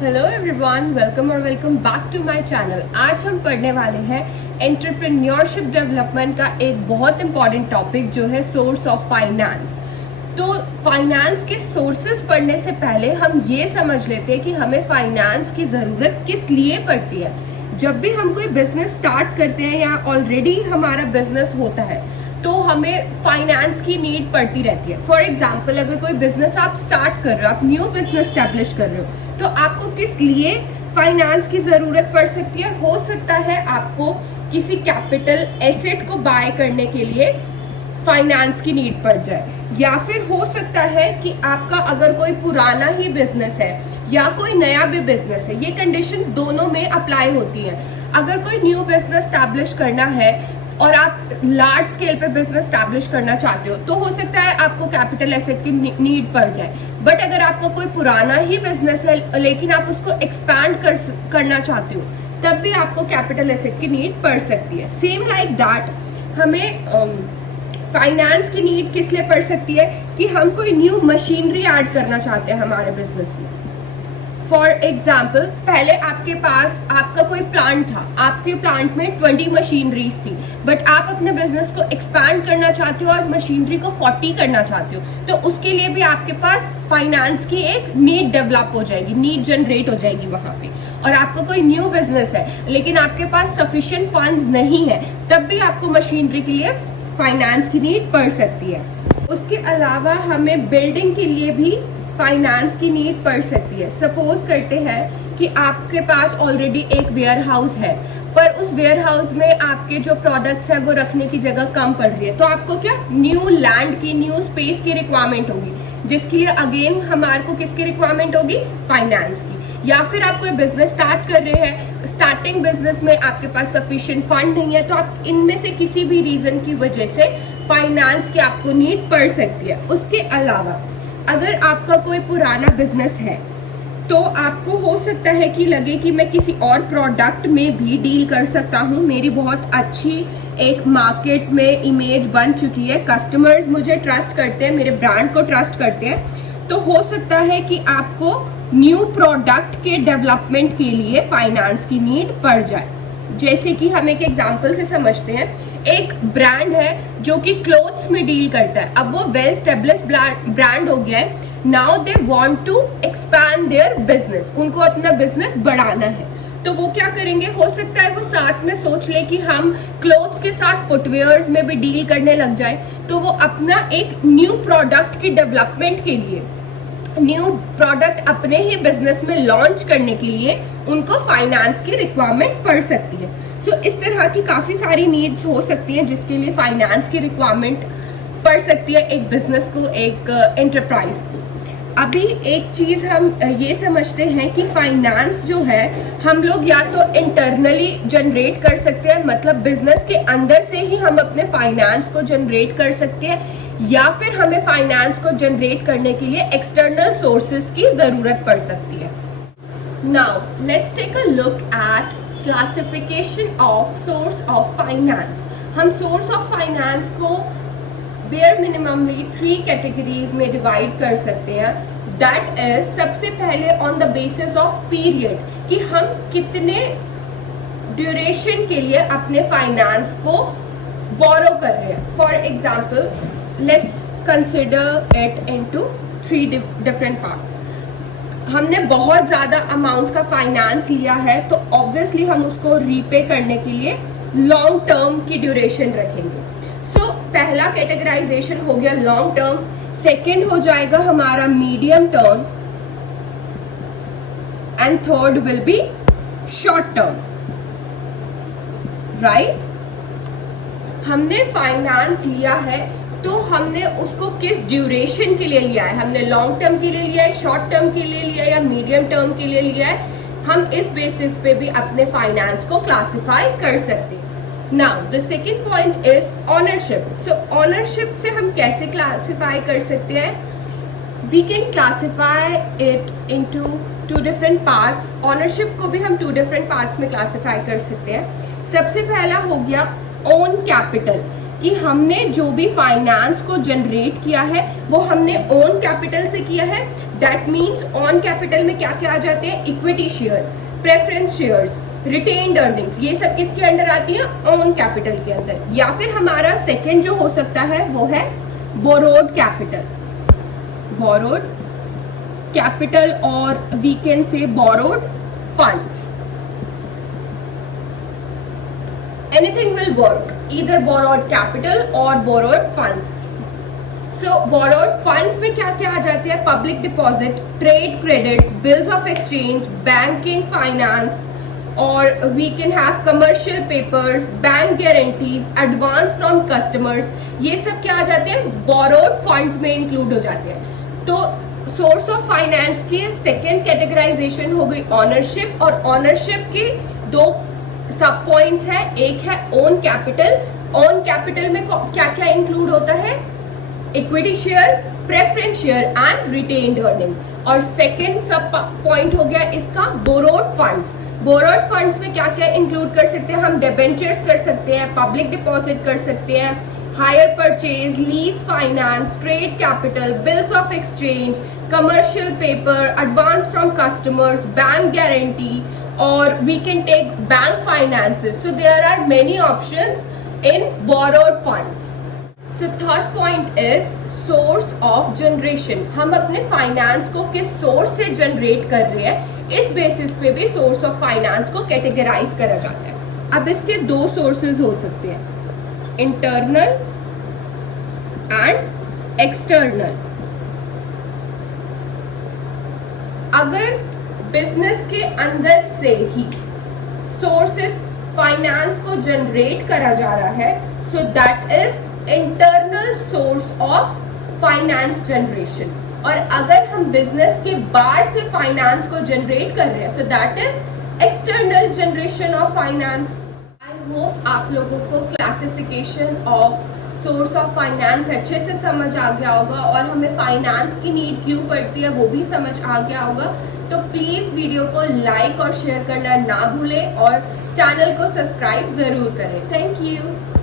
Hello everyone, welcome back to my channel. आज हम पढ़ने वाले हैं एंटरप्रेन्योरशिप डेवलपमेंट का एक बहुत इंपॉर्टेंट टॉपिक जो है सोर्स ऑफ फाइनेंस। तो फाइनेंस के सोर्सेस पढ़ने से पहले हम ये समझ लेते हैं कि हमें फाइनेंस की ज़रूरत किस लिए पड़ती है। जब भी हम कोई बिजनेस स्टार्ट करते हैं या ऑलरेडी हमारा बिजनेस होता है तो हमें फाइनेंस की नीड पड़ती रहती है। फॉर एग्जाम्पल, अगर कोई बिजनेस आप स्टार्ट कर रहे हो, आप न्यू बिजनेस स्टैब्लिश कर रहे हो, तो आपको किस लिए फाइनेंस की ज़रूरत पड़ सकती है। हो सकता है आपको किसी कैपिटल एसेट को बाय करने के लिए फाइनेंस की नीड पड़ जाए, या फिर हो सकता है कि आपका अगर कोई पुराना ही बिजनेस है या कोई नया भी बिजनेस है, ये कंडीशंस दोनों में अप्लाई होती हैं। अगर कोई न्यू बिजनेस स्टैब्लिश करना है और आप लार्ज स्केल पे बिजनेस स्टैब्लिश करना चाहते हो तो हो सकता है आपको कैपिटल एसेट की नीड पड़ जाए। बट अगर आपका कोई पुराना ही बिजनेस है लेकिन आप उसको एक्सपैंड करना चाहते हो, तब भी आपको कैपिटल एसेट की नीड पड़ सकती है। सेम लाइक दैट हमें फाइनेंस की नीड किस लिए पड़ सकती है कि हम कोई न्यू मशीनरी ऐड करना चाहते हैं हमारे बिजनेस में। फॉर एग्जाम्पल, पहले आपके पास आपका कोई प्लांट था, आपके प्लांट में 20 मशीनरीज थी, बट आप अपने बिजनेस को एक्सपैंड करना चाहते हो और मशीनरी को 40 करना चाहते हो, तो उसके लिए भी आपके पास फाइनेंस की एक नीड डेवलप हो जाएगी, नीड जनरेट हो जाएगी वहां पे। और आपका कोई न्यू बिजनेस है लेकिन आपके पास सफिशिएंट फंड्स नहीं है, तब भी आपको मशीनरी के लिए फाइनेंस की नीड पड़ सकती है। उसके अलावा हमें बिल्डिंग के लिए भी फाइनेंस की नीड पड़ सकती है। सपोज करते हैं कि आपके पास ऑलरेडी एक वेयर हाउस है, पर उस वेयर हाउस में आपके जो प्रोडक्ट्स हैं वो रखने की जगह कम पड़ रही है, तो आपको क्या न्यू लैंड की, न्यू स्पेस की रिक्वायरमेंट होगी, जिसके लिए अगेन हमारे को किसकी रिक्वायरमेंट होगी, फाइनेंस की। या फिर आप कोई बिजनेस स्टार्ट कर रहे हैं, स्टार्टिंग बिजनेस में आपके पास सफिशिएंट फंड नहीं है, तो आप इनमें से किसी भी रीजन की वजह से फाइनेंस की आपको नीड पड़ सकती है। उसके अलावा अगर आपका कोई पुराना बिजनेस है तो आपको हो सकता है कि लगे कि मैं किसी और प्रोडक्ट में भी डील कर सकता हूँ, मेरी बहुत अच्छी एक मार्केट में इमेज बन चुकी है, कस्टमर्स मुझे ट्रस्ट करते हैं, मेरे ब्रांड को ट्रस्ट करते हैं, तो हो सकता है कि आपको न्यू प्रोडक्ट के डेवलपमेंट के लिए फाइनेंस की नीड पड़ जाए। जैसे कि हम एक एग्जांपल से समझते हैं, एक ब्रांड है जो कि क्लोथ्स में डील करता है, अब वो वेल स्टेब्लिश्ड ब्रांड हो गया है। Now they want to expand their business, उनको अपना बिजनेस बढ़ाना है, तो वो क्या करेंगे, हो सकता है वो साथ में सोच ले कि हम क्लोथ्स के साथ फुटवेयर्स में भी डील करने लग जाए, तो वो अपना एक न्यू प्रोडक्ट की डेवलपमेंट के लिए, न्यू प्रोडक्ट अपने ही बिजनेस में लॉन्च करने के लिए उनको फाइनेंस की रिक्वायरमेंट पड़ सकती है। सो इस तरह की काफ़ी सारी नीड्स हो सकती हैं जिसके लिए फाइनेंस की रिक्वायरमेंट पड़ सकती है एक बिजनेस को, एक एंटरप्राइज को। अभी एक चीज़ हम ये समझते हैं कि फाइनेंस जो है हम लोग या तो इंटरनली जनरेट कर सकते हैं, मतलब बिजनेस के अंदर से ही हम अपने फाइनेंस को जनरेट कर सकते हैं, या फिर हमें फाइनेंस को जनरेट करने के लिए एक्सटर्नल सोर्सेज की ज़रूरत पड़ सकती है। Now let's take a look at classification of source of finance. हम सोर्स ऑफ फाइनेंस को बेयर मिनिममली 3 कैटेगरीज में डिवाइड कर सकते हैं। दैट इज, सबसे पहले on the basis of period, कि हम कितने ड्यूरेशन के लिए अपने फाइनेंस को बोरो कर रहे हैं। For example, let's consider it into 3 different parts. हमने बहुत ज़्यादा अमाउंट का फाइनेंस लिया है तो ऑब्वियसली हम उसको रीपे करने के लिए लॉन्ग टर्म की ड्यूरेशन रखेंगे। सो पहला कैटेगराइजेशन हो गया लॉन्ग टर्म, सेकेंड हो जाएगा हमारा medium term, and third will be short term, right. हमने फाइनेंस लिया है तो हमने उसको किस ड्यूरेशन के लिए लिया है, हमने लॉन्ग टर्म के लिए लिया है, शॉर्ट टर्म के लिए लिया है, या मीडियम टर्म के लिए लिया है, हम इस बेसिस पे भी अपने फाइनेंस को क्लासिफाई कर सकते हैं। Now the second point is ownership. So ownership से हम कैसे क्लासिफाई कर सकते हैं, we can classify it into 2 different parts. Ownership को भी हम 2 डिफरेंट पार्ट्स में क्लासिफाई कर सकते हैं। सबसे पहला हो गया ओन कैपिटल, कि हमने जो भी फाइनेंस को जनरेट किया है वो हमने ओन कैपिटल से किया है। दैट मीन्स ओन कैपिटल में क्या क्या आ जाते हैं, equity share, preference shares, retained earnings, ये सब किसके अंडर आती है, ओन कैपिटल के अंदर। या फिर हमारा सेकंड जो हो सकता है वो है बोरोड कैपिटल, बोरोड कैपिटल और we can say borrowed funds. Anything will work, either borrowed capital or borrowed funds. So borrowed funds में क्या क्या आ जाते हैं, public deposit, trade credits, bills of exchange, banking finance, और we can have commercial papers, bank guarantees, advance from customers, ये सब क्या आ जाते हैं, बोरोड फंड्स में इंक्लूड हो जाते हैं। तो सोर्स ऑफ फाइनेंस की सेकेंड कैटेगराइजेशन हो गई ऑनरशिप, और ऑनरशिप के दो सब पॉइंट्स है, एक है ओन कैपिटल। ओन कैपिटल में क्या क्या इंक्लूड होता है, equity share, preference share and retained earning. और सेकंड सब पॉइंट हो गया इसका बोरोड फंड्स। बोरोड फंड्स में क्या क्या इंक्लूड कर सकते हैं हम, डिबेंचर्स कर सकते हैं, पब्लिक डिपॉजिट कर सकते हैं, hire purchase, lease finance, trade capital, bills of exchange, commercial paper, advance from customers, bank guarantee, or we can take bank finances. So there are many options in borrowed funds. So third point is source of generation. हम अपने finance को किस source से generate कर रहे हैं, इस basis पे भी सोर्स ऑफ फाइनेंस को कैटेगराइज करा जाता है। अब इसके दो सोर्सेज हो सकते हैं, इंटरनल एंड एक्सटर्नल। अगर बिजनेस के अंदर से ही सोर्सेस फाइनेंस को जनरेट करा जा रहा है, so that is internal source of finance generation. और अगर हम बिजनेस के बाहर से फाइनेंस को जनरेट कर रहे हैं, so that is external generation of finance. I hope आप लोगों को classification of source of finance अच्छे से समझ आ गया होगा, और हमें फाइनेंस की नीड क्यों पड़ती है वो भी समझ आ गया होगा। तो प्लीज वीडियो को लाइक और शेयर करना ना भूलें, और चैनल को सब्सक्राइब जरूर करें। Thank you.